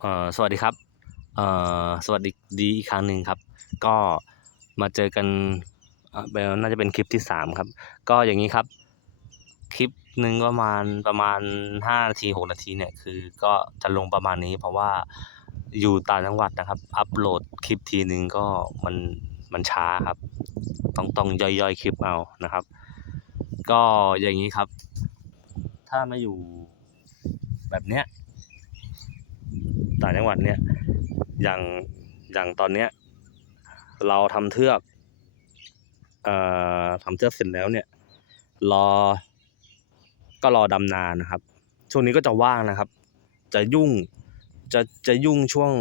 เอ่อสวัสดีครับเอ่อสวัสดีดีอีกครั้งหนึ่งครับ ก็มาเจอกันน่าจะเป็นคลิปที่สามครับ ก็อย่างนี้ครับ คลิปหนึ่งประมาณประมาณห้านาทีหกนาทีเนี่ยคือก็จะลงประมาณนี้เพราะว่าอยู่ต่างจังหวัดนะครับ อัปโหลดคลิปทีหนึ่งก็มันมันช้าครับ ต้องต้องย่อยๆคลิปเอานะครับ ก็อย่างนี้ครับ ถ้ามาอยู่แบบเนี้ย ต่างจังหวัดเนี่ยอย่างอย่างตอนเนี้ยเราทำเทือกเอ่อทำเทือกเสร็จแล้วเนี่ยรอก็รอดำนานะครับ ช่วงนี้ก็จะว่างนะครับ จะยุ่งจะจะยุ่งช่วง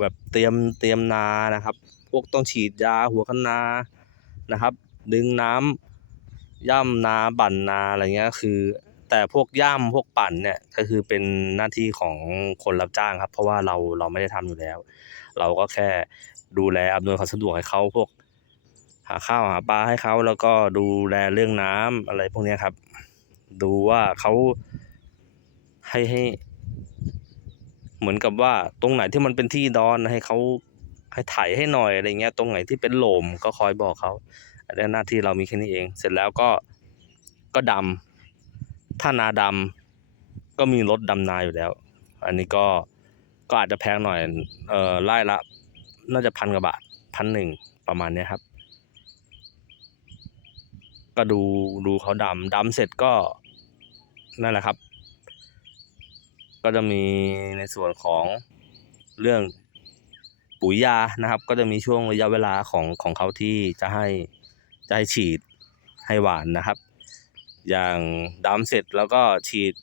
แบบเตรียมเตรียมนานะครับ พวกต้องฉีดยาหัวคะนานะครับ ดึงน้ำย่ำนาบั่นนาอะไรเงี้ยคือ แต่พวกย่ำพวกปั่นเนี่ยก็คือเป็นหน้าที่ของคนรับจ้างครับ เพราะว่าเราเราไม่ได้ทำอยู่แล้ว เราก็แค่ดูแลอำนวยความสะดวกให้เขาพวก หาข้าวหาปลาให้เขาแล้วก็ดูแลเรื่องน้ำอะไรพวกนี้ครับ ดูว่าเขาให้ให้ เหมือนกับว่าตรงไหนที่มันเป็นที่ดอนให้เขาให้ไถให้หน่อยอะไรเงี้ย ตรงไหนที่เป็นโหลมก็คอยบอกเขาอันนี้หน้าที่เรามีแค่นี้เอง เสร็จแล้วก็ก็ดำ ถ้านาดำก็มีรถดำนาอยู่แล้ว อันนี้ก็ก็อาจจะแพงหน่อยเอ่อไล่ละ น่าจะพันกว่าบาทพันหนึ่งประมาณนี้ครับ ก็ดูดูเขาดำดำเสร็จก็นั่นแหละครับ ก็จะมีในส่วนของเรื่องปุ๋ยยานะครับ ก็จะมีช่วงระยะเวลาของของเขาที่จะให้จะให้ฉีดให้หวานนะครับ อย่างดำเสร็จแล้วก็ฉีด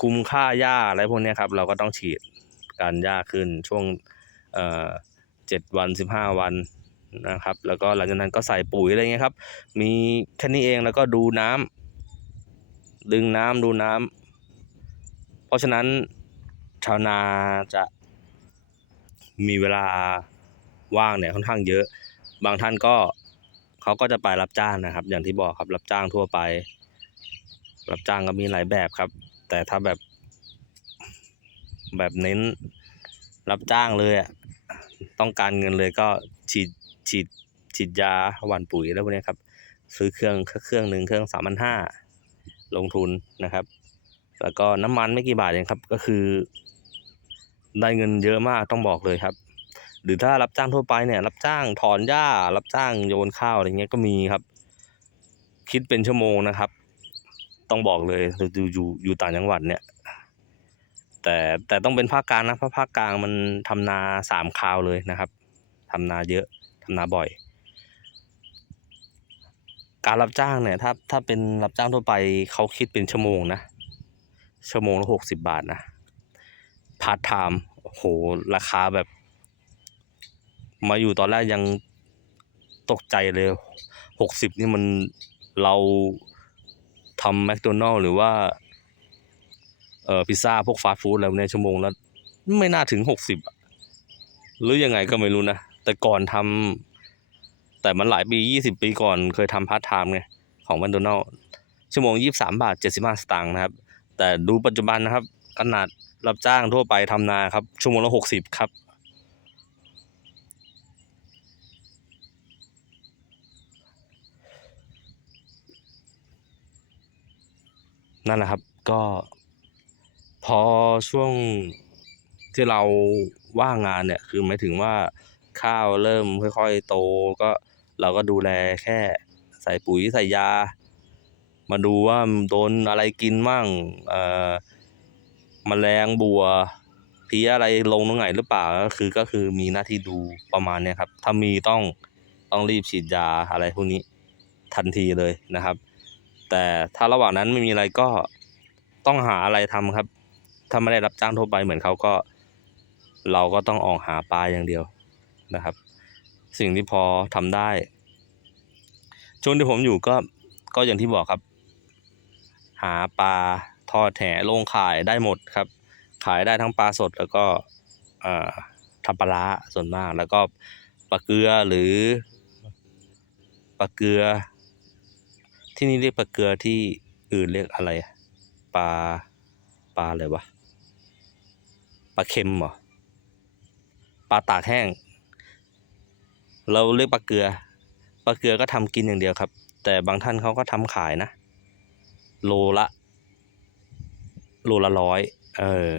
คุมค่าหญ้าอะไรพวกนี้ครับ เราก็ต้องฉีดการหญ้าขึ้นช่วงเอ่อเจ็ดวันสิบห้าวันนะครับ แล้วก็หลังจากนั้นก็ใส่ปุ๋ยอะไรเงี้ยครับ มีแค่นี้เองแล้วก็ดูน้ำดึงน้ำดูน้ำเพราะฉะนั้นชาวนาจะมีเวลาว่างเนี่ยค่อนข้างเยอะ บางท่านก็ เขาก็จะไปรับจ้างนะครับ อย่างที่บอกครับรับจ้างทั่วไป รับจ้างก็มีหลายแบบครับ แต่ถ้าแบบ แบบเน้นรับจ้างเลยอะต้องการเงินเลยก็ฉีดฉีดฉีดยาหว่านปุ๋ยแล้วพวกนี้ครับ ซื้อเครื่องเครื่องหนึ่งเครื่องสามพันห้าลงทุนนะครับ แล้วก็น้ำมันไม่กี่บาทเองครับก็คือ ได้เงินเยอะมากต้องบอกเลยครับ หรือถ้ารับจ้างทั่วไปเนี่ย รับจ้างถอนหญ้า รับจ้างโยนข้าวอะไรเงี้ยก็มีครับ คิดเป็นชั่วโมงนะครับ ต้องบอกเลยอยู่อยู่อยู่ต่างจังหวัดเนี่ย แต่แต่ต้องเป็นภาคกลางนะเพราะภาคกลางมันทำนาสามคราวเลยนะครับทำนาเยอะทำนาบ่อย การรับจ้างเนี่ย ถ้าถ้าเป็นรับจ้างทั่วไปเขาคิดเป็นชั่วโมงนะชั่วโมงละหกสิบาทนะพาร์ทไทม์โอ้โหราคาแบบ มาอยู่ตอนแรกยังตกใจเลยหกสิบนี่มันเราทำแมคโดนัลล์หรือว่า เอ่อพิซซ่าพวกฟาสต์ฟู้ดอะไรพวกเนี้ยชั่วโมงและไม่น่าถึงหกสิบหรือยังไงก็ไม่รู้นะ แต่ก่อนทำแต่มันหลายปียี่สิบปีก่อนเคยทำพาร์ทไทม์ไงของแมคโดนัลล์ชั่วโมงยี่บสามบาทเจ็ดสิบห้าสตางค์นะครับ แต่ดูปัจจุบันนะครับ ขนาดรับจ้างทั่วไปทำนาครับ ชั่วโมงละหกสิบครับ นั่นแหละครับก็พอช่วงที่เราว่างงานเนี่ย คือหมายถึงว่าข้าวเริ่มค่อยๆโตก็เราก็ดูแลแค่ใส่ปุ๋ยใส่ยา มาดูว่าโดนอะไรกินมั่งเอ่อมแมลงบัวเพี้ยอะไรลงตรงไหนหรือเปล่าก็คือก็คือมีหน้าที่ดูประมาณเนี้ยครับ ถ้ามีต้องต้องรีบฉีดยาอะไรพวกนี้ทันทีเลยนะครับ แต่ถ้าระหว่างนั้นไม่มีอะไรก็ต้องหาอะไรทำครับถ้าไม่ได้รับจ้างทั่วไปเหมือนเขาก็ เราก็ต้องออกหาปลาอย่างเดียวนะครับ สิ่งที่พอทำได้ช่วงที่ผมอยู่ก็ก็อย่างที่บอกครับ หาปลาทอดแหลงขายได้หมดครับ ขายได้ทั้งปลาสดแล้วก็เอ่อทำปลาร้าส่วนมากแล้วก็ปลาเกลือหรือปลาเกลือ ที่นี่เรียกปลาเกลือที่อื่นเรียกอะไรปลาปลาอะไรวะปลาเค็มเหรอปลาตากแห้ง เราเรียกปลาเกลือปลาเกลือก็ทำกินอย่างเดียวครับ แต่บางท่านเขาก็ทำขายนะ โลละโลละร้อยเออ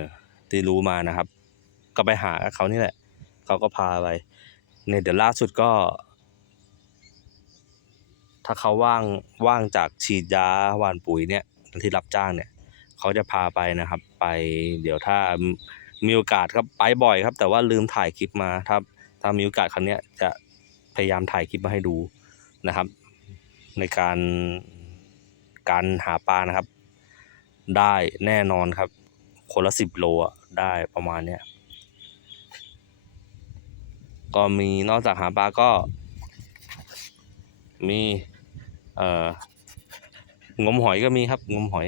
ที่รู้มานะครับ ก็ไปหาเขานี่แหละ เขาก็พาไปเนี่ยเดี๋ยวล่าสุดก็ ถ้าเขาว่างว่างจากฉีดยาหว่านปุ๋ยเนี่ยที่รับจ้างเนี่ยเขาจะพาไปนะครับ ไปเดี๋ยวถ้ามีโอกาสครับไปบ่อยครับ แต่ว่าลืมถ่ายคลิปมาถ้าถ้ามีโอกาสครั้งนี้จะพยายามถ่ายคลิปมาให้ดูนะครับ ในการการหาปลานะครับ ได้แน่นอนครับ คนละสิบโลได้ประมาณเนี้ยก็มีนอกจากหาปลาก็ มี เอ่องมหอยก็มีครับ งมหอย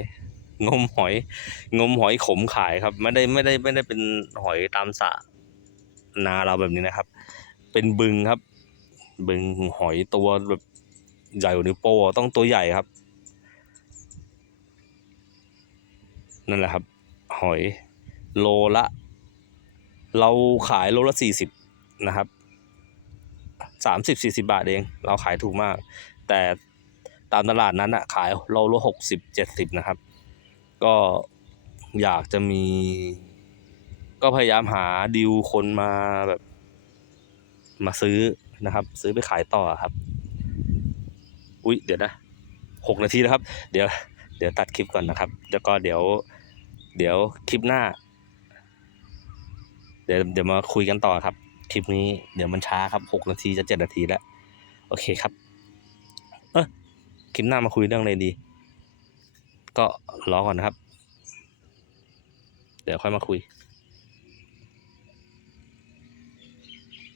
งมหอย งมหอยขมขายครับ ไม่ได้ไม่ได้ไม่ได้เป็นหอยตามสระนาเราแบบนี้นะครับ เป็นบึงครับ บึงหอยตัวแบบใหญ่กว่านิ้วโป้ต้องตัวใหญ่ครับ นั่นแหละครับ หอยโลละ เราขายโลละสี่สิบนะครับสามสิบสี่สิบาทเอง เราขายถูกมาก แต่ ตามตลาดนั้นอะขายโลละหกสิบเจ็ดสิบนะครับ ก็อยากจะมี ก็พยายามหาดิวคนมาแบบ มาซื้อนะครับ ซื้อไปขายต่อครับ อุ๊ย เดี๋ยวนะหกนาทีแล้วครับ เดี๋ยว เดี๋ยวตัดคลิปก่อนนะครับ แล้วก็เดี๋ยว เดี๋ยวคลิปหน้า เดี๋ยวเดี๋ยวมาคุยกันต่อครับ คลิปนี้เดี๋ยวมันช้าครับหกนาทีจะเจ็ดนาทีแล้ว โอเคครับ คลิปหน้ามาคุยเรื่องอะไรดี ก็รอก่อนนะครับ เดี๋ยวค่อยมาคุย